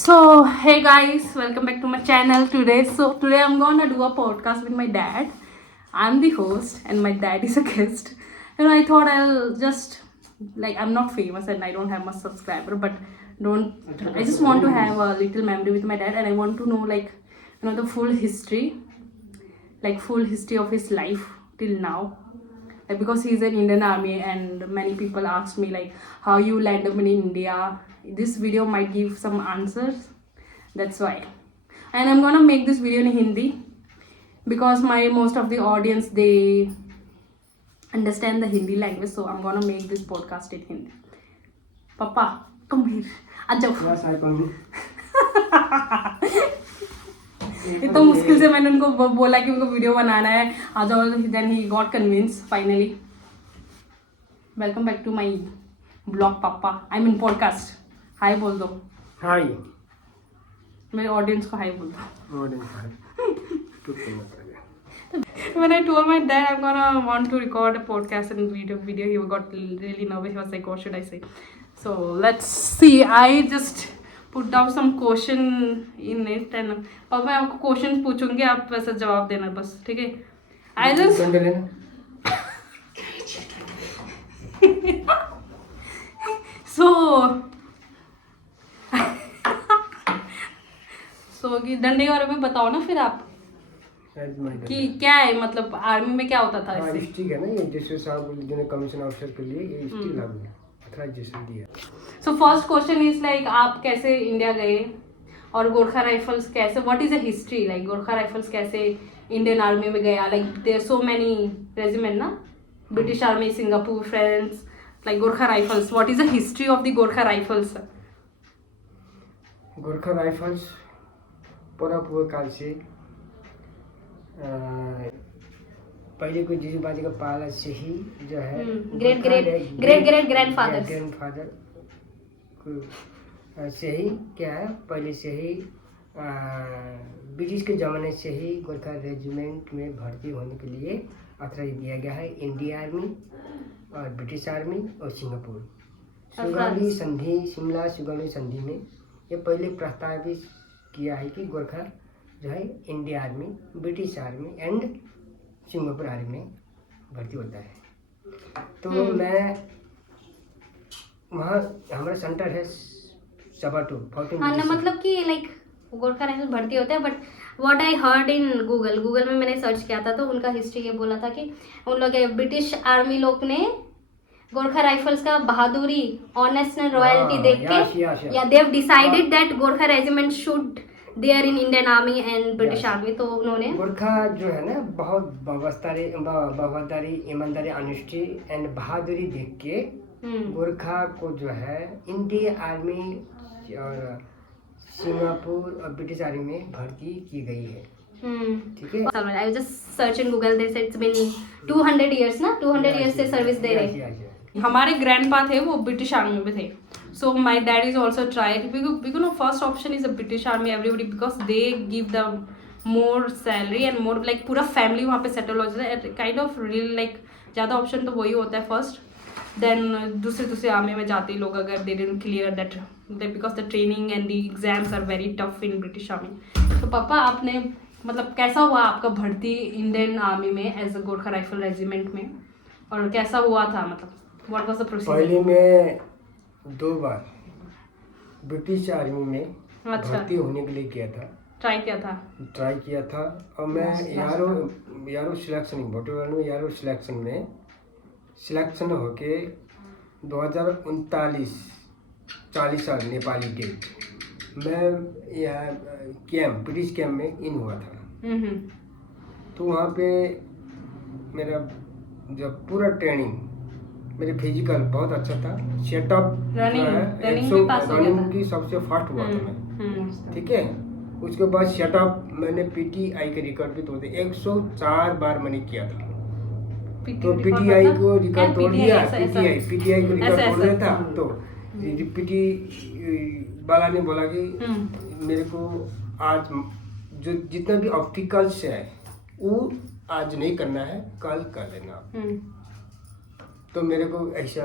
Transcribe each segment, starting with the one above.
So, hey guys, welcome back to my channel today. So, today I'm gonna do a podcast with my dad. I'm the host, and my dad is a guest. I thought I'll just I'm not famous and I don't have much subscriber, but don't I just want to have a little memory with my dad, and I want to know the full history, full history of his life till now. Because he's an Indian army, and many people asked me how you land up in India. This video might give some answers. That's why. And I'm gonna make this video in Hindi because my most of the audience they understand the Hindi language, so I'm gonna make this podcast in Hindi. Papa, come here. Ajao. Yes, I come. इतना मुश्किल से मैंने उनको बोला कि उनको video बनाना है, आ जाओ. Then he got convince finally. Welcome back to my blog papa. I mean podcast. हाय बोल दो. हाय. मेरे ऑडियंस को हाय बोल दो. Audience hi. When I told my dad I'm gonna want to record a podcast and video, he got really nervous. He was like, what should I say? So let's see. I just put down some question in it, and अब मैं आपको question पूछूंगी, आप वैसे जवाब देना बस, ठीक है? I just so कि डंडे के बारे में बताओ ना फिर आप कि क्या है, मतलब आर्मी में क्या होता था इससे? ठीक है ना, ये जैसे साहब जिन्हें कमीशन ऑफिसर के लिए ये स्टील लागू है, ऑथराइजेशन दिया. सो फर्स्ट क्वेश्चन इज आप कैसे इंडिया गए और गोरखा राइफल्स कैसे, what is the history, Gorkha rifles कैसे इंडियन आर्मी में गया? देयर सो मेनी रेजिमेंट ना, British army, Singapore, France, Gorkha rifles. What is the history of the Gorkha rifles? Gorkha rifles पूर्व काल से पहले कोई जीजू बाजी का पाला से ही जो है ग्रेट ग्रैंडफादर से ही क्या है, पहले से ही ब्रिटिश के ज़माने से ही गोरखा रेजिमेंट में भर्ती होने के लिए ऑथराइज दिया गया है. इंडिया आर्मी और ब्रिटिश आर्मी और सिंगापुर सुगाली संधि, शिमला सुगाली संधि में ये पहले प्रस्तावित किया है कि गोरखा जो है India army, British army and Singapore army में भर्ती होता है. तो मैं वहाँ हमारा सेंटर है सबाटू 14. हाँ ना, मतलब कि गोरखा राइफल भर्ती होता है, but what I heard in Google में मैंने सर्च किया था, तो उनका हिस्ट्री ये बोला था कि उन लोग ब्रिटिश आर्मी लोग ने गोरखा राइफल्स का बहादुरी, ऑनेस्ट एंड रॉयल्टी देख के या they decided that Gorkha regiment should there in Indian army and British army. तो उन्होंने गोरखा जो है ना बहुत वफादारी, ईमानदारी, ऑनेस्टी एंड बहादुरी देख के गोरखा को जो है इंडियन आर्मी और सिंगापुर और ब्रिटिश आर्मी में भर्ती की गई है. ठीक है. I just search in Google, they said it's been 200 years ना, 200 इयर्स से सर्विस दे रहे. हमारे ग्रैंडपा थे वो ब्रिटिश आर्मी में थे. So my dad is also tried because first option is the British Army, everybody, because they give the more salary and more पूरा family वहाँ पे सेटल हो जाता है, काइंड ऑफ रियल ज़्यादा ऑप्शन तो वही होता है फर्स्ट. देन दूसरे आर्मी में जाते लोग अगर they didn't clear that, because the training and the exams are very tough in British army. तो पापा आपने मतलब कैसा हुआ आपका भर्ती इंडियन आर्मी में as a Gorkha rifle regiment में, और कैसा हुआ था, मतलब व्हाट वाज द प्रोसीजर? पहले मैं 2 बार ब्रिटिश आर्मी में भर्ती होने के लिए ट्राई किया था और मैं यारो सिलेक्शन भोटवाल में यारो सिलेक्शन होके 2039 40 साल नेपाली डेट मैं ब्रिटिश कैंप में इन हुआ था. तो वहाँ पे मेरा जब पूरा ट्रेनिंग, मेरे फिजिकल बहुत अच्छा था, सेटअप रनिंग की सबसे फास्ट हुआ था मैं. ठीक है. उसके बाद सेटअप मैंने पीटीआई के रिकॉर्ड भी तोड़े, 104 बार मैंने किया था. तो पीटीआई को रिकॉर्ड तोड़ दिया, पीटीआई को रिकॉर्ड तोड़ दिया था. तो पीटी वाला ने बोला कि मेरे को आज जो जितना भी ऑब्स्टिकल्स है वो आज नहीं करना है, कल कर लेना. तो मेरे को ऐसा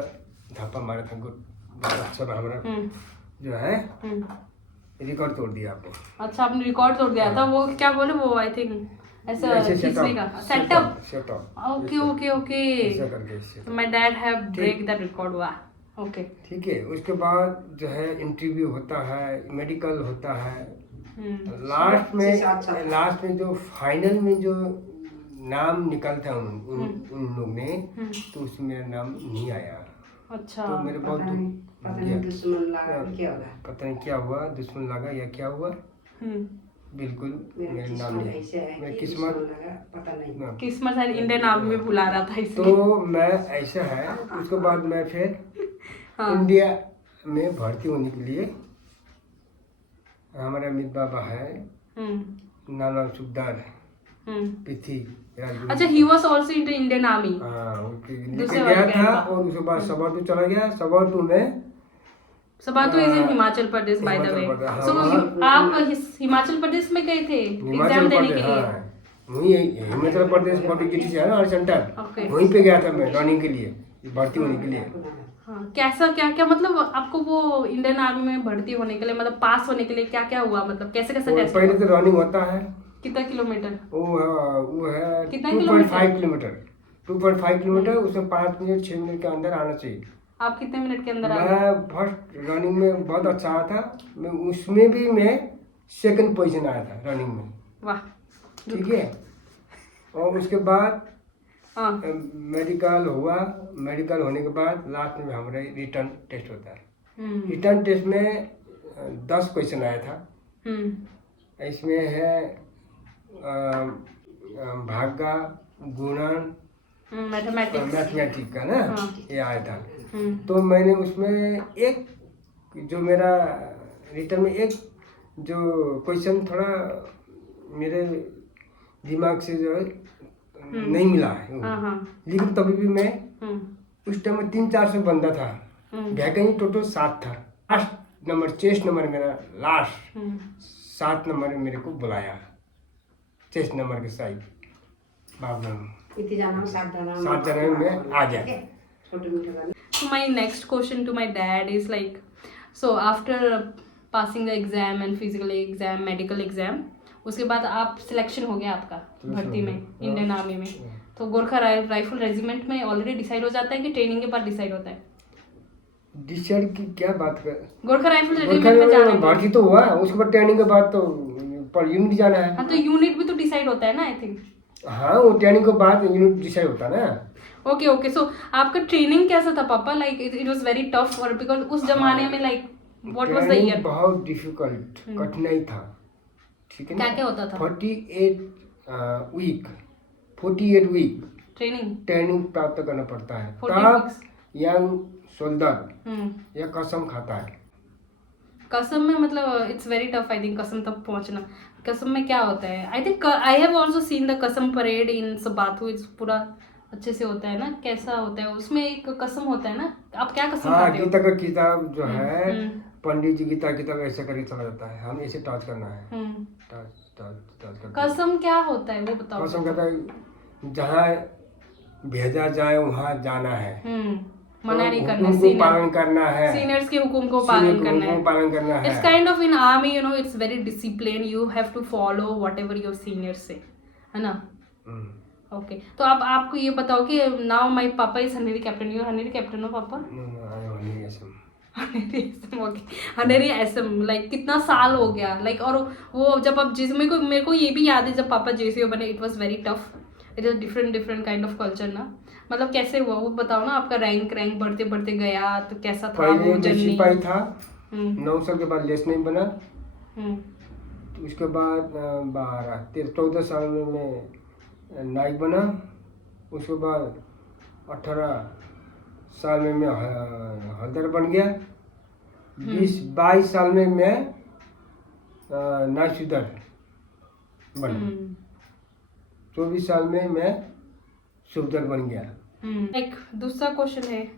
धापा मारा था, बहुत अच्छा हमारा जो है रिकॉर्ड तोड़ दिया आपने। अच्छा, आपने रिकॉर्ड तोड़ दिया था। वो क्या बोले वो, आई थिंक ऐसा खींचने का सेटअप। ओके ओके ओके, ऐसा करके my dad have break the record. वाह, ओके। ठीक है। उसके बाद जो है इंटरव्यू होता है, मेडिकल होता है, लास्ट में जो फाइनल में जो नाम निकलता है उन लोग में, तो उसमें मेरा नाम नहीं आया। अच्छा, तो मेरे बहुत पता नहीं दुश्मन लगा क्या होगा, पता नहीं क्या हुआ, दुश्मन लगा या क्या हुआ, बिल्कुल मेरा नाम नहीं। मेरा किस्मत पता नहीं, किस्मत है इंडियन आर्मी में बुला रहा था इसलिए। तो मैं ऐसा है। उसके बाद मैं फिर इंडिया में भर्ती होने के लिए, हमारा अमित बाबा है, नाना सुखदार पृथ्वी। अच्छा, he was also in the Indian army. लेके गया था और उसके बाद सवाटू चला गया। सवाटू में, Subathu is in Himachal Pradesh by the way. So आप हिमाचल प्रदेश में गए थे एग्जाम देने के लिए? वही हिमाचल प्रदेश पब्लिक है ना सेंटर, वहीं पे गया था मैं रनिंग के लिए, भर्ती होने के लिए। हाँ, कैसा क्या क्या मतलब आपको वो इंडियन आर्मी में भर्ती होने के लिए, मतलब पास होने के लिए क्या क्या हुआ, मतलब कैसे कैसे टेस्ट? पहले तो रनिंग होता है। कितना किलोमीटर? वो है कितना 2.5 किलोमीटर। 2.5 किलोमीटर, उसमें 5 मिनट 6 मिनट के अंदर आना चाहिए। आप कितने मिनट के अंदर? मैं फर्स्ट रनिंग में बहुत अच्छा आया था, मैं उसमें भी मैं सेकंड पोजीशन आया था रनिंग में। वाह, ठीक है। और उसके बाद मेडिकल हुआ। मेडिकल होने के बाद लास्ट में हमारा रिटर्न टेस्ट होता है। रिटर्न टेस्ट में 10 क्वेश्चन आया था। इसमें है भागा, गुणन, मैथमेटिक्स का ना, ये आया था। तो मैंने उसमें एक जो मेरा रिटर्न में एक जो क्वेश्चन थोड़ा मेरे दिमाग से जो है नहीं मिला है, लेकिन तभी भी मैं उस टाइम में 300-400 बंदा था। वैकेंसी टोटल 7 था। लास्ट नंबर, चेस्ट नंबर मेरा लास्ट 7 नंबर में मेरे को बुलाया, चेस्ट नंबर के साइड बाबू। 7 जने में मैं आ गया। So my next question to my dad is like, so after passing the exam and physical exam, medical exam, उसके बाद आप सिलेक्शन हो गया आपका भर्ती में इंडियन आर्मी में। तो गोरखा राइफल रेजिमेंट में ऑलरेडी डिसाइड हो जाता है कि ट्रेनिंग के बाद डिसाइड होता है? डिसाइड की क्या बात कर, गोरखा राइफल रेजिमेंट में जाना है, भर्ती तो हुआ, उसके बाद ट्रेनिंग के बाद तो पर यूनिट जाना है। हाँ, तो यूनिट भी तो डिसाइड होता है ना, आई थिंक। हाँ, वो ट्रेनिंग के बाद यूनिट डिसाइड होता है ना। ओके ओके, सो आपका ट्रेनिंग कैसा था पापा? Like it was very tough, और बिकॉज उस जमाने में like what was the year? बहुत डिफिकल्ट, कठिनाई था। ठीक है ना। क्या क्या होता था? 48 वीक ट्रेनिंग प्राप्त करना पड़ता है, तब यंग सोल्जर या कसम खाता है। कसम में मतलब it's very tough, I think कसम तक पहुंचना। कसम में क्या होता है? I think I have also seen the कसम परेड इन सबाथू। इट्स पूरा अच्छे से होता है ना, कैसा होता है उसमें? एक कसम होता है ना, आप क्या कसम खाते हो? गीता का किताब जो है, पंडित जी गीता किताब ऐसे करके चला जाता है, हम ऐसे टच करना है। कसम क्या होता है वो बताओ। कसम कहता है जहाँ भेजा जाए वहाँ जाना है, मना नहीं करना, पालन करना है, सीनियर्स के हुक्म को पालन करना है। It's kind of in army, you know, it's very discipline, you have to follow whatever your seniors से, है ना? ओके, तो अब आपको ये बताओ कि नाउ माय पापा इज हनेरी कैप्टन। यू हनेरी कैप्टन हो पापा? हनेरी एसएम। लाइक कितना साल हो गया, लाइक और वो जब आप जिस मेरे को ये भी याद है जब पापा जेसीओ बने, it was very tough. It is different kind of culture ना। मतलब कैसे हुआ वो बताओ ना, आपका रैंक बढ़ते बढ़ते गया तो कैसा था वो जर्नी? सिपाही था, 9 साल के बाद लेफ्टिनेंट बना, उसके बाद 14 साल में मैं नायक बना, उसके बाद 18 साल में मैं हवलदार बन गया, 22 साल में मैं नायक बना, 24 साल में मैं सूबेदार बन गया। एक दूसरा क्वेश्चन है,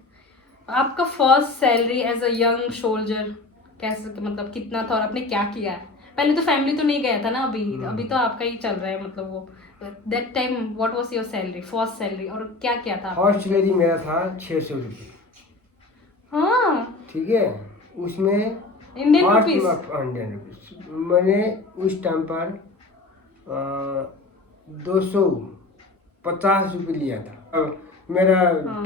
आपका first salary as a young soldier कैसे, मतलब कितना था और आपने क्या किया है? पहले तो फैमिली तो नहीं गया था ना, अभी तो आपका ही चल रहा है, मतलब वो that time what was your salary, first salary, और क्या क्या था? फर्स्ट सैलरी मेरा था 600 रुपये। हाँ, ठीक है, उसमें Indian first rupees? Indian rupees मैंने उस टाइम पर 250 रुपये लिया था। मेरा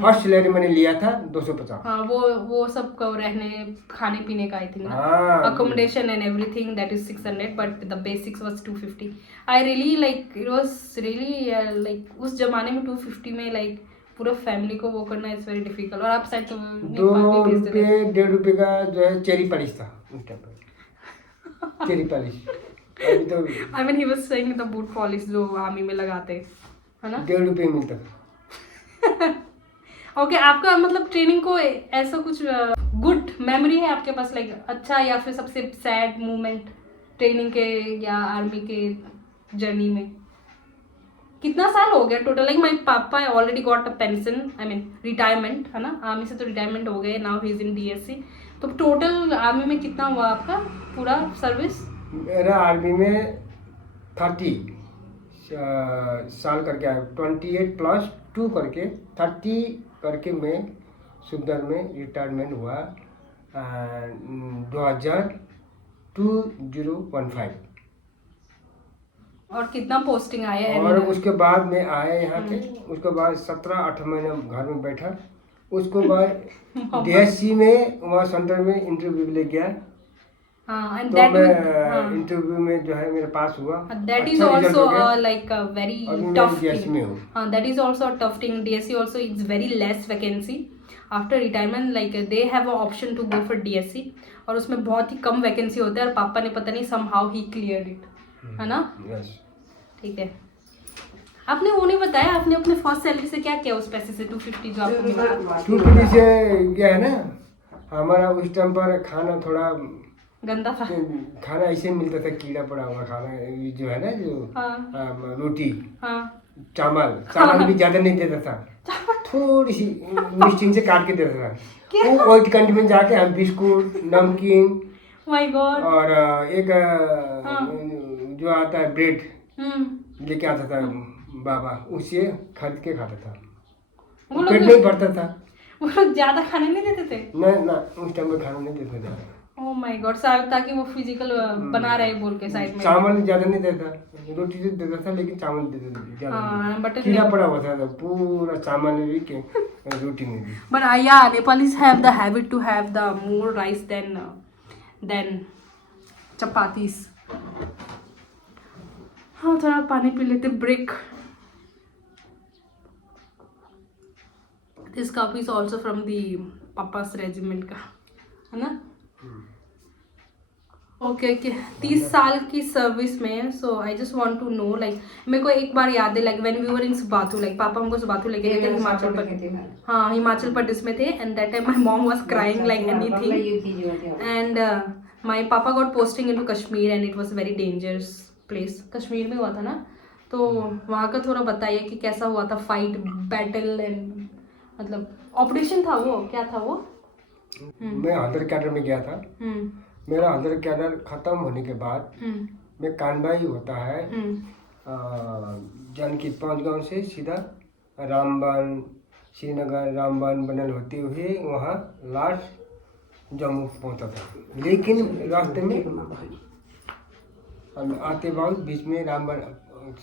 फर्स्ट सैलरी मैंने लिया था 250। हाँ, वो सब को रहने खाने पीने का आई थिंक ना, हाँ, accommodation and everything, that is 600 but the basics was 250. I really like it was really like उस जमाने में 250 में like पूरा फैमिली को वो करना इज वेरी डिफिकल्ट। और आप शायद तो नेपाल में भेज देते। 2 रुपये 1.5 रुपये का जो है चेरी पॉलिश था उस टाइम पर। चेरी पॉलिश अभी तो I mean he was saying the boot polish जो आर्मी में लगाते हैं, है ना? 1.5 रुपये मिलता था। ओके, आपका मतलब ट्रेनिंग को ऐसा कुछ गुड मेमोरी है आपके पास, लाइक अच्छा या फिर सबसे सैड मोमेंट ट्रेनिंग के या आर्मी के जर्नी में? कितना साल हो गया टोटल? लाइक माय पापा already got a pension, I mean retirement, है ना? आर्मी से तो रिटायरमेंट हो गए, now he is in DSC. तो टोटल आर्मी में कितना हुआ आपका पूरा सर्विस? मेरा आर्मी में 30 साल करके आया, 28 + 2 करके 30 करके मैं सुंदर में रिटायरमेंट हुआ 2015। और कितना पोस्टिंग आया है? और उसके बाद में आया यहाँ पे, उसके बाद 17-18 महीने घर में बैठा। उसके बाद डीएससी में वहाँ सेंटर में इंटरव्यू ले गया। and तो that मैं इंटरव्यू में जो है मेरे पास हुआ। that is अच्छा result also हो गया। like a very अभी मैं tough DSC thing. में हूँ। That is also a tough thing. DSC also it's very less vacancy after retirement, like they have a option to go for DSC और उसमें बहुत ही कम vacancy होता है। और पापा ने पता नहीं somehow he cleared it, है ना? Yes. ठीक है। आपने वो नहीं बताया, आपने अपने फर्स्ट सैलरी से क्या किया उस पैसे से 250 जो आपको मिला? 250 से क्या है ना, हमारा उस टाइम पर खाना थोड़ा गंदा था। खाना ऐसे मिलता था, कीड़ा पड़ा हुआ खाना, ये जो है ना जो रोटी, चावल भी ज्यादा नहीं देता था, थोड़ी सी मिस्टिंग से काट के देता था। वो वही कैंटीन में जाके हम बिस्कुट, नमकीन, माय गॉड, और एक जो आता है ब्रेड लेके आता था बाबा, उसे खरीद के खाता था। पेट नहीं भरता था। वो लोग ज्यादा खाने नहीं देते थे? ना उस टाइम में खाना नहीं देते थे। ओह माय गॉड, शायद ताकि वो फिजिकल बना रहे बोल के साइड में। चावल ज्यादा नहीं देता, रोटी तो देता था लेकिन चावल देता ज्यादा। बट कीड़ा पड़ा हुआ था पूरा चावल में भी के रोटी में भी। But yeah, Nepalis have the habit to have the more rice than chapatis. हाँ, थोड़ा पानी पी लेते, break. This cup is also from the papa's regiment का, है ना? ओके 30 साल की सर्विस में। So I just want to know, like मेरे को एक बार याद है, like when we were in Subathu, like papa हमको सुबाथु लेके गए थे हिमाचल प्रदेश। हाँ, हिमाचल प्रदेश में थे। And that time my mom was crying like anything. And my papa got posting into Kashmir and it was very dangerous place. Kashmir में हुआ था ना, तो वहाँ का थोड़ा बताइए कि कैसा हुआ था फाइट, बैटल एंड मतलब ऑपरेशन था वो, क्या था वो? मैं हल्दर कैडर में गया था। मेरा हल्दर कैडर खत्म होने के बाद मैं कानबाई होता है जानकी 5 गांव से सीधा रामबन, श्रीनगर, रामबन, बनल होते हुए वहाँ लास्ट जम्मू पहुँचा था। लेकिन रास्ते में हम आते वक्त बीच में रामबन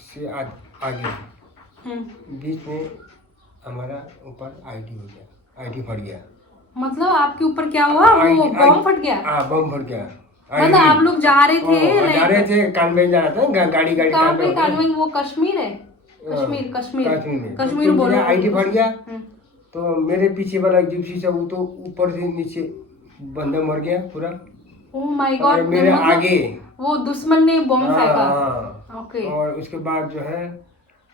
से आगे बीच में हमारा ऊपर आईडी हो गया, आईडी फट गया। मतलब आपके ऊपर क्या हुआ? वो बम फट गया? हाँ, बम फट गया। मतलब आप लोग जा रहे थे? जा रहे थे, कानवे जा रहा था, गाड़ी कानवे वो कश्मीर है? कश्मीर बोलो। आईडी फट गया तो मेरे पीछे वाला जिप्सी से वो तो ऊपर से नीचे बंदा मर गया पूरा। ओह माय गॉड। मेरे आगे वो दुश्मन ने बम फेंका। ओके। और उसके बाद जो है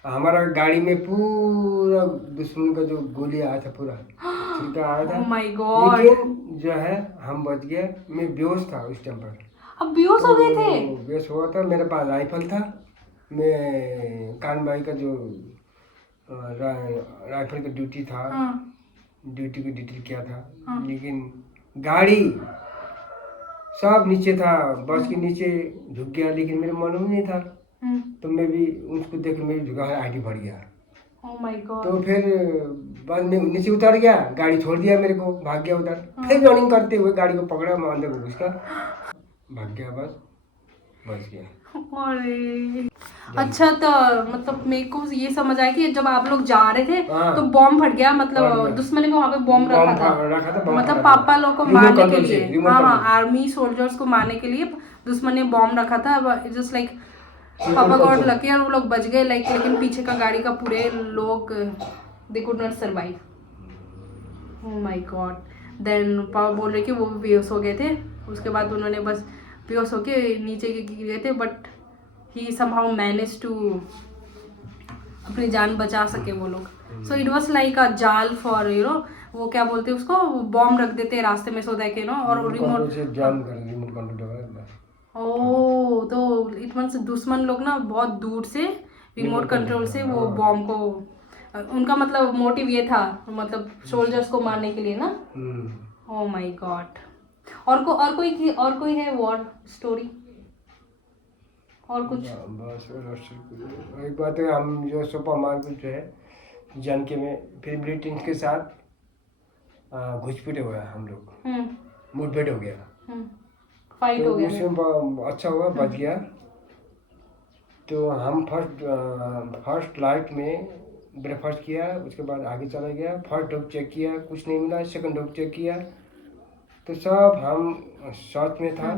हमारा गाड़ी में पूरा दुश्मन का जो गोली आया था पूरा छिड़का आया था। Oh my God. लेकिन जो है हम बच गए। मैं बेहोश था उस टाइम पर। अब बेहोश हो गए थे? बेहोश हुआ था। मेरे पास राइफल था। मैं कानबाई का जो राइफल का ड्यूटी था, ड्यूटी को ड्यूटी किया था। लेकिन गाड़ी सब नीचे था, बस के नीचे झुक गया, लेकिन मेरे मालूम नहीं था। तो मैं भी उसको देख मेरी जगह आईडी भर गया। ओह माय गॉड। तो फिर बाद में नीचे उतर गया, गाड़ी छोड़ दिया मेरे को, भाग गया उधर। फिर रनिंग करते हुए गाड़ी को पकड़ा, मैं अंदर घुस गया, भाग गया, बस बच गया। अरे अच्छा, तो मतलब मेरे को ये समझ आया कि जब आप लोग जा रहे थे हाँ। तो बॉम्ब फट गया, फट मतलब गया। दुश्मन ने वहां पे बॉम्ब रखा था, बम मतलब फटा पापा था। लोग को रिमोट मारने के कंट्रोल से, लिए। रिमोट हाँ हाँ, कंट्रोल। आर्मी सोल्जर्स को मारने के लिए दुश्मन ने बॉम्ब रखा था, जस्ट लाइक रिमोट पापा गॉड कंट्रोल। लकी, और वो लोग बच गए, लाइक लेकिन पीछे का गाड़ी का पूरे लोग they could not survive. Oh my God. Then पापा बोल रहे कि वो भी बेहोश हो गए थे, उसके बाद उन्होंने बस बेहोश होके नीचे गिर गए थे, but he somehow manage to अपनी जान बचा सके वो लोग। So it was like a जाल फॉर वो क्या बोलते हैं उसको, बॉम्ब रख देते हैं रास्ते में, सो दैट और कंट्रोल रिमोट। से जाम कर, रिमोट कंट्रोल दबा। ओह, तो इट मीन्स दुश्मन लोग ना बहुत दूर से रिमोट कंट्रोल से वो हाँ। बॉम्ब को, उनका मतलब मोटिव ये था, मतलब सोल्जर्स को मारने के लिए ना। ओह माय गॉड। और कोई है वॉर स्टोरी और कुछ? बस एक बात है, हम जो सुपर मार्केट जो है जानके में, फिर ब्रिटेन के साथ घुसपैठ हो गया, हम लोग मुठभेड़ हो गया, फाइट तो हो गया। उसमें अच्छा हुआ, बच गया। तो हम फर्स्ट लाइट में ब्रेकफास्ट किया, उसके बाद आगे चला गया, फर्स्ट डोप चेक किया, कुछ नहीं मिला, सेकंड डोप चेक किया, तो सब हम साथ में था।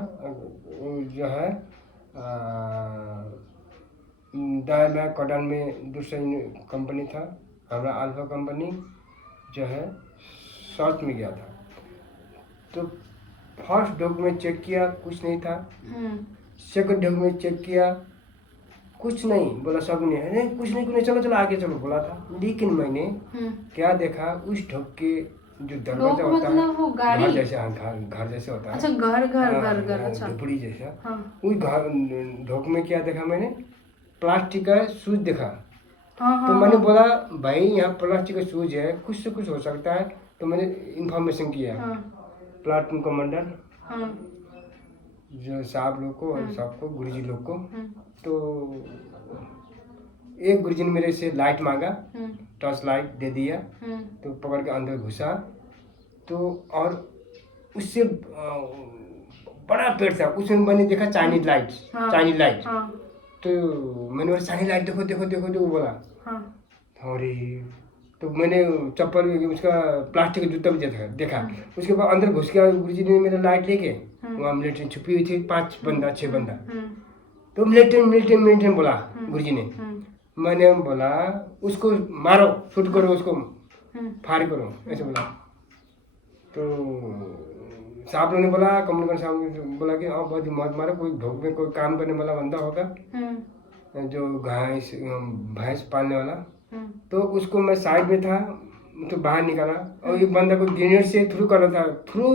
जो है डायमैक कॉटन में दूसरा कंपनी था, हमारा अल्फा कंपनी जो है साथ में गया था। तो फर्स्ट डोप में चेक किया, कुछ नहीं था। सेकंड डोप में चेक किया, कुछ नहीं, बोला सब नहीं है, नहीं कुछ नहीं, चलो चलो आगे चलो बोला था। लेकिन मैंने क्या देखा, उस ढोक के जो दरवाजा होता है, मतलब वो गाड़ी घर जैसे, घर जैसे होता है। अच्छा, घर अच्छा। झोपड़ी जैसा। हाँ उस घर ढोक में क्या देखा मैंने, प्लास्टिक का शूज देखा। हाँ तो हाँ मैंने हाँ बोला भाई यहाँ प्लास्टिक का शूज है, कुछ से कुछ हो सकता है। तो मैंने इंफॉर्मेशन किया हाँ प्लाटून कमांडर हाँ जो साहब लोग को और सबको, गुरुजी लोग को। हम्म, तो एक गुरुजी ने मेरे से लाइट मांगा, हम्म, टॉर्च लाइट दे दिया, हम्म, तो पकड़ के अंदर घुसा। तो और उससे बड़ा पेड़ था, उसमें मैंने देखा चाइनीज लाइट, हाँ, चाइनीज लाइट। हाँ तो मैंने बोला चाइनीज लाइट देखो देखो देखो देखो बोला। हाँ अरे तो मैंने चप्पल उसका प्लास्टिक का जूता भी देखा। उसके बाद अंदर घुस गया गुरुजी ने मेरा लाइट लेके, वहाँ मिलिट्री छुपी हुई थी, 5 बंदा 6 बंदा। तो मिलिट्री बोला गुरुजी ने। मैंने बोला उसको मारो, शूट करो उसको, फायर करो, ऐसे बोला। तो साहब लोगों ने बोला, कमलगढ़ साहब ने बोला कि हाँ बहुत मत मारो, कोई भोग में कोई काम करने वाला बंदा होगा, जो भैंस पालने वाला। तो उसको मैं साइड में था, तो बाहर निकाला, और एक बंदा को ग्रेनेड से थ्रू कर रहा था, थ्रू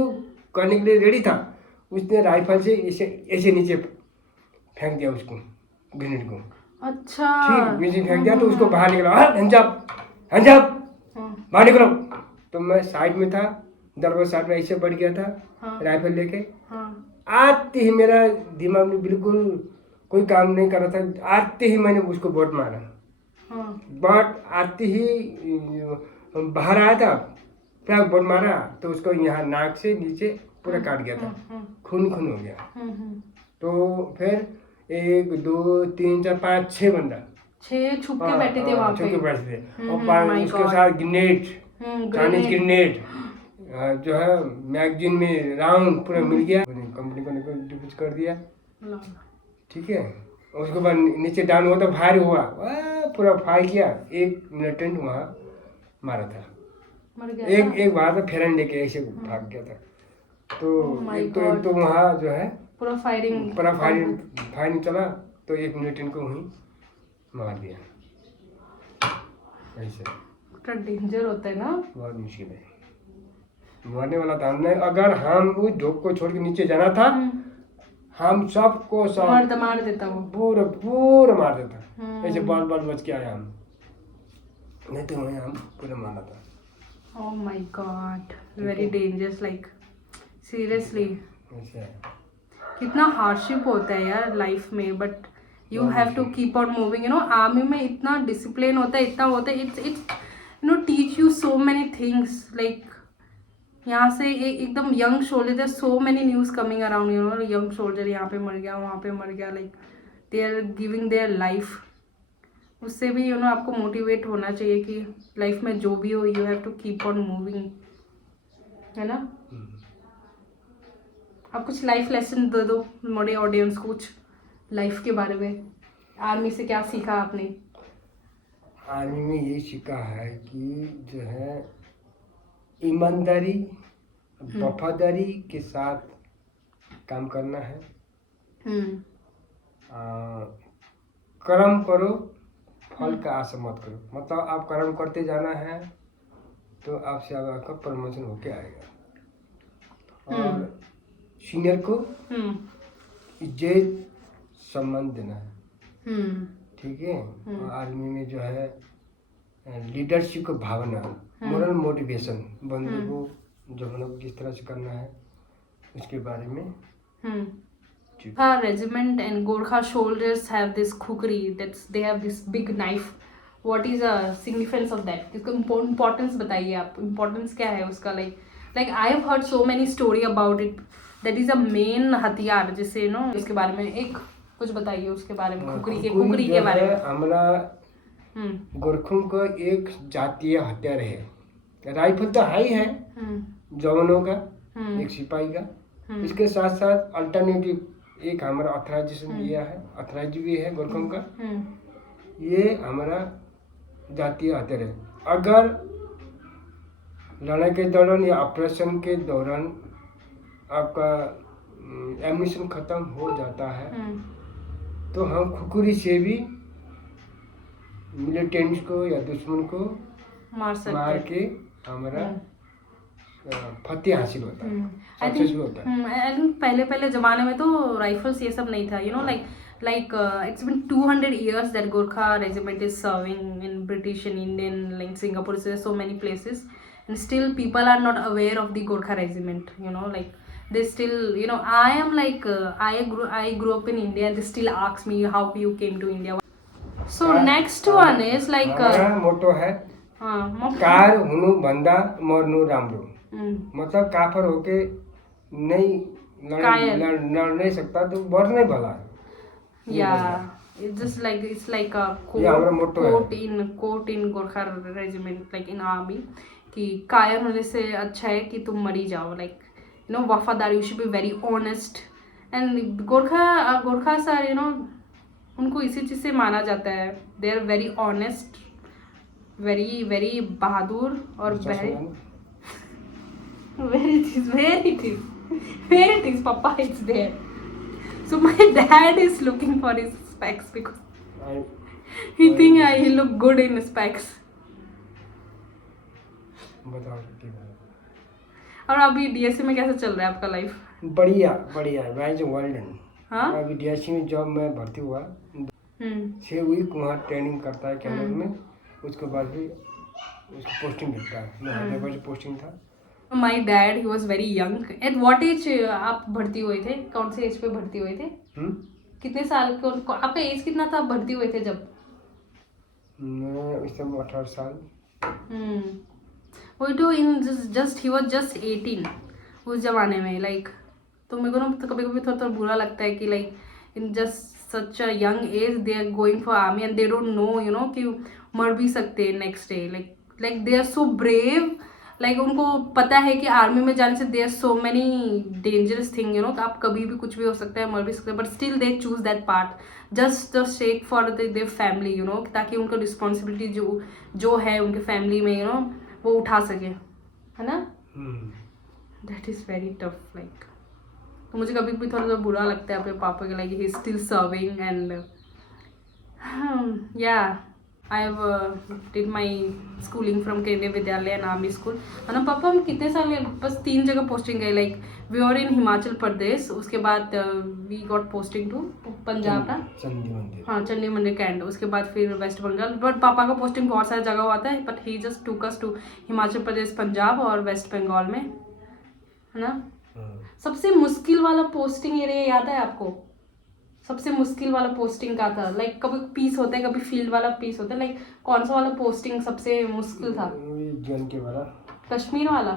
करने के लिए रेडी था। उसने राइफल से ऐसे ऐसे नीचे फेंक दिया उसको, ग्रेनेड को। अच्छा ठीक नीचे फेंक दिया, तो उसको बाहर निकला, हैंड्स अप बाहर निकलो। तो मैं साइड में था, दरवाजा साइड में ऐसे बढ़ गया था, राइफल लेके। आते ही मेरा दिमाग में बिल्कुल कोई काम नहीं कर रहा था, आते ही मैंने उसको बोट मारा। बट आते ही बाहर आया था, फिर बोट मारा, तो उसको यहाँ नाक से नीचे पूरा काट गया था, खून हो गया। तो फिर 1 2 3 4 5 6 बंदा 6 छुप के बैठे थे वहाँ छुप के पे। बैठे थे, और my उसके God. साथ ग्रेनेड, चाइनीज ग्रेनेड। ग्रेनेड जो है मैगजीन में राउंड पूरा मिल गया। कंपनी को डिफ्यूज कर दिया, ठीक है। और उसके बाद नीचे डाउन हुआ तो फायर हुआ, पूरा फायर किया। एक मिलिटेंट वहाँ मारा था, मर गया एक बार तो फेरन लेके ऐसे भाग गया था। तो एक तो वहाँ जो है पूरा फायरिंग चला, तो एक मिलिटेंट को वहीं मार दिया। ऐसे डेंजर होता है ना, बहुत मुश्किल है, मरने वाला था। हमने अगर हम उस ढोक को छोड़ के नीचे जाना था, हम सबको सब मार देता वो, पूरा मार देता। ऐसे बाल बच के आया हम, नहीं तो वहीं हम पूरा मारा था। Oh my God, very dangerous, like seriously. ऐसे है। कितना हार्डशिप होता है यार लाइफ में, but you have to keep on moving, you know. Army में इतना डिसिप्लिन होता है, इतना होता है. It's you know teach you so many things. Like यहाँ से एकदम young soldier, there so many news coming around, you know. Young soldier यहाँ पे मर गया, वहाँ पे मर गया. Like they are giving their life. उससे भी यू नो आपको मोटिवेट होना चाहिए कि लाइफ में जो भी हो, you have to keep on moving, है ना. आप कुछ लाइफ लेसन दे दो हमारे ऑडियंस को, कुछ लाइफ के बारे में. आर्मी से क्या सीखा आपने? आर्मी में ये सीखा है कि जो है ईमानदारी, वफादारी के साथ काम करना है. कर्म करो, फल का आशा मत करो. मतलब आप कर्म करते जाना है तो आपसे आपका प्रमोशन होके आएगा. और सीनियर को इज्जत सम्मान देना है. ठीक है. और आर्मी में जो है लीडरशिप का भावना, मोरल मोटिवेशन, बंदे को जो हम लोग किस तरह से करना है उसके बारे में. Gorkha regiment and Gorkha soldiers have this kukri, that's they have this big knife. What is the significance of that? इसका importance बताइए आप. Importance क्या है उसका? like I have heard so many story about it. That is a main हथियार जिससे no इसके बारे में एक कुछ बताइए उसके बारे में. कुकरी के बारे में. हमारा गोरखों का एक जातीय हथियार है. राइफल तो हाई है जवानों का, एक सिपाही का. इसके साथ साथ अल्टरनेटिव एक हमारा ऑथराइजेशन दिया है, ऑथराइज भी है गोरखों का. ये हमारा जातीय हथियार है. अगर लड़ाई के दौरान या ऑपरेशन के दौरान आपका एम्यूनिशन खत्म हो जाता है तो हम खुकुरी से भी मिलिटेंट्स को या दुश्मन को मार के हमारा फतेह हासिल होता है, सक्सेसफुल होता है. पहले जमाने में तो राइफल्स ये सब नहीं था, you know. like it's been 200 years that Gorkha regiment is serving in British and Indian, like Singapore, there's so many places, and still people are not aware of the Gorkha regiment, you know. Like they still, you know, I am like I grew up in India and they still ask me how you came to India. So next one is like हमारा मोटो है car हुनु भन्दा मर्नु राम्रो. मतलब काफर होके नहीं लड़ नहीं सकता तो मर नहीं भला. Yeah, it's like a quote in Gorkha regiment, like in army, कि कायर होने से अच्छा है कि तुम मरी जाओ. Like you know, वफादारी, you should be very honest. And Gorkhas are, you know, उनको इसी चीज़ से माना जाता है. They are very honest, very बहादुर और very things. Papa, it's there. So my dad is looking for his specs because he think he look good in specs. बताओ. और अभी डीएससी में कैसा चल रहा है आपका लाइफ? बढ़िया है. मैं जो वर्ल्ड है. हाँ, अभी डीएससी में जॉब में भर्ती हुआ 6 वीक वहाँ ट्रेनिंग करता है कैंपस में. उसके बाद भी उसको पोस्टिंग मिलता है. मैं हैदराबाद से पोस्टिंग था. My dad he was very young. At what age आप भर्ती हुए थे? कौन से एज पे भर्ती हुए थे? कितने साल को आपका एज कितना था? आप भर्ती हुए थे जब? मैं उस समय 18 साल. वही तो. In just he was just 18 उस जमाने में. लाइक तो मेरे को ना तो कभी थोड़ा बुरा लगता है कि like in just such a young age they are going for army and they don't know, you know, कि मर भी सकते हैं next day. Like they are so brave. Like उनको पता है कि आर्मी में जाने से there so many dangerous thing, you know. आप कभी भी कुछ भी हो सकता है, मर भी सकते हैं, but still they choose that part just the sake for their family, you know, ताकि उनका रिस्पॉन्सिबिलिटी जो है उनके फैमिली में, यू नो, वो उठा सके, है ना. That is very tough. Like तो मुझे कभी भी थोड़ा सा बुरा लगता है अपने पापा के. Like he is still serving and या I have did my schooling from केंद्रीय विद्यालय and आर्मी स्कूल. है ना पापा, हम कितने साल बस 3 जगह पोस्टिंग गए. Like we are in Himachal Pradesh. उसके बाद we got posting to Punjab ना, चंडी मंदिर. हाँ, चंडी मंदिर कैंट. उसके बाद फिर वेस्ट बंगाल. बट पापा का पोस्टिंग बहुत सारी जगह हुआ था, बट ही जस्ट टूक अस टू हिमाचल प्रदेश, पंजाब और वेस्ट बंगाल में, है ना. सबसे मुश्किल वाला पोस्टिंग एरिया याद है आपको? सबसे मुश्किल वाला पोस्टिंग का था? लाइक कभी पीस होता है, कभी फील्ड वाला पीस होता है, लाइक कौन सा वाला पोस्टिंग सबसे मुश्किल था? जन के वाला। कश्मीर वाला।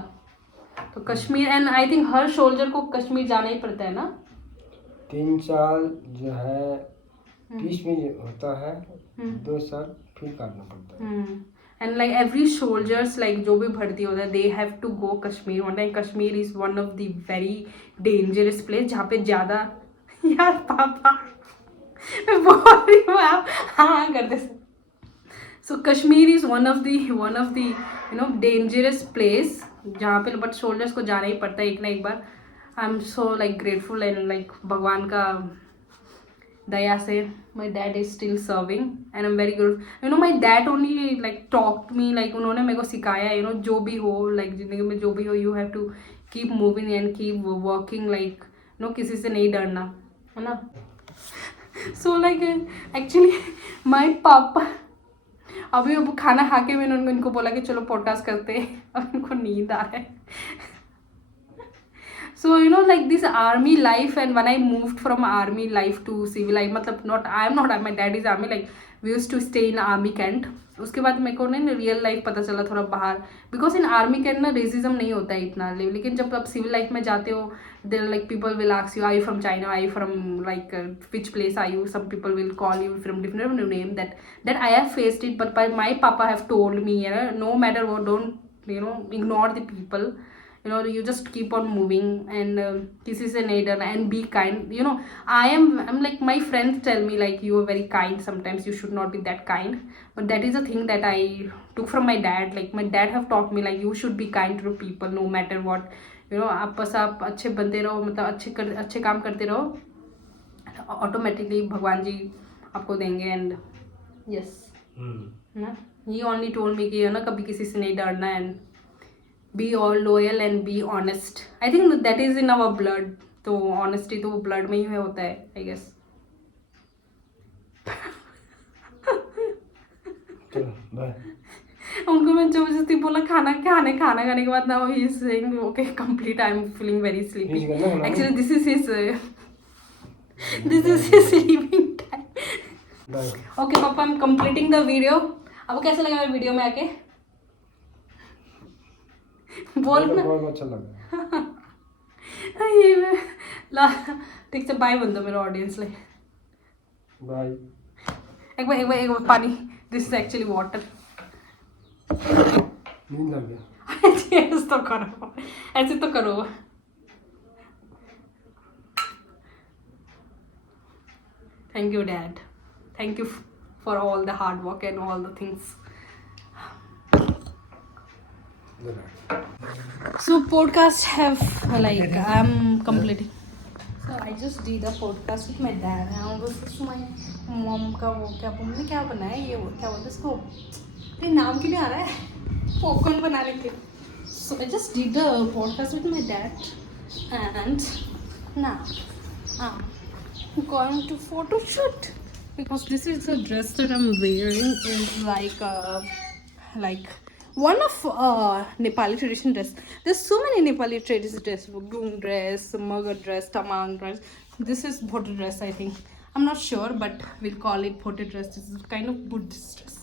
तो Kashmir, and I think her soldier को कश्मीर जाना ही पड़ता है ना? 3 साल जो है पीस में जो होता है, 2 साल फिर करना पड़ता है। And like every soldiers, like जो भी भर्ती होता है, they have to go Kashmir one time. Kashmir is one of the very dangerous place जहाँ पे ज़्यादा यार पापा मैं बोल रही हूँ, आप हाँ करते। So Kashmir is one of the you know dangerous place जहाँ पे बट सोल्जर्स को जाना ही पड़ता है एक ना एक बार। I am so like grateful and like भगवान का दया से my dad is still serving and I am very good. You know my dad only like talk me, like उन्होंने मेरे को सिखाया, यू नो जो भी हो लाइक जिंदगी में जो भी हो, you have to keep moving and keep working, like no किसी से नहीं डरना, है ना? सो लाइक एक्चुअली माई पापा अभी अब खाना खा के मैंने इनको बोला कि चलो पॉडकास्ट करते हैं, अब इनको नींद आ रहा है। So you know like this army life, and when I moved from army life to civil life, मतलब not I am not, my dad is army, like we used to stay in army Kent. उसके बाद मेरे को ना real life पता चला थोड़ा बाहर, बिकॉज इन आर्मी कैंट ना रेसिज्म नहीं होता है इतना, लेकिन जब आप सिविल लाइफ में जाते हो there like people will ask you, I you from China, I you from like which place I you, some people will call you from different name, that I have faced it, but my papa have told me, no matter what, don't you know ignore the people, you know, you just keep on moving and kisi se nahi darna and be kind. You know, I'm like, my friends tell me like you are very kind, sometimes you should not be that kind, but that is a thing that I took from my dad. Like my dad have taught me like you should be kind to people no matter what, you know, आप बस आप अच्छे बनते रहो, मतलब अच्छे काम करते रहो, ऑटोमेटिकली भगवान जी आपको देंगे। एंड यस ना, ही ओनली टोल्ड मी कि है ना कभी किसी से नहीं डरना and be all loyal and be honest. I think that is in our blood. तो honesty तो blood में ही होता है, I guess. उनको मैं जबरदस्ती बोला खाना खाने के बाद now he is saying okay complete, I am feeling very sleepy. Actually this is his sleeping time. Okay पापा, I'm completing the video. आपको कैसा लगा मेरे वीडियो में आके? बोल ना। बहुत अच्छा लगा। ये ठीक से बाय बोल दो मेरे ऑडियंस ले। बाय। एक बार पानी, दिस इज एक्चुअली वाटर। नींद लग गया। ऐसे तो करो, ऐसे तो करो। Thank you dad, thank you for all the hard work and all the things. So podcast have like I'm completing. So I just did a podcast with my dad and this is my mom का वो क्या mummy क्या बनाया, ये वो क्या बोलते इसको, ये नाम क्यों नहीं आ रहा है, पॉपकॉर्न बना रहे थे। So I just did a podcast with my dad and now I'm going to photo shoot because this is the dress that I'm wearing is like one of Nepali tradition dress. There's so many Nepali tradition dress, Gung dress, Magar dress, Tamang dress. This is Bhote dress, I think. I'm not sure, but we'll call it Bhote dress. This is kind of Buddhist dress.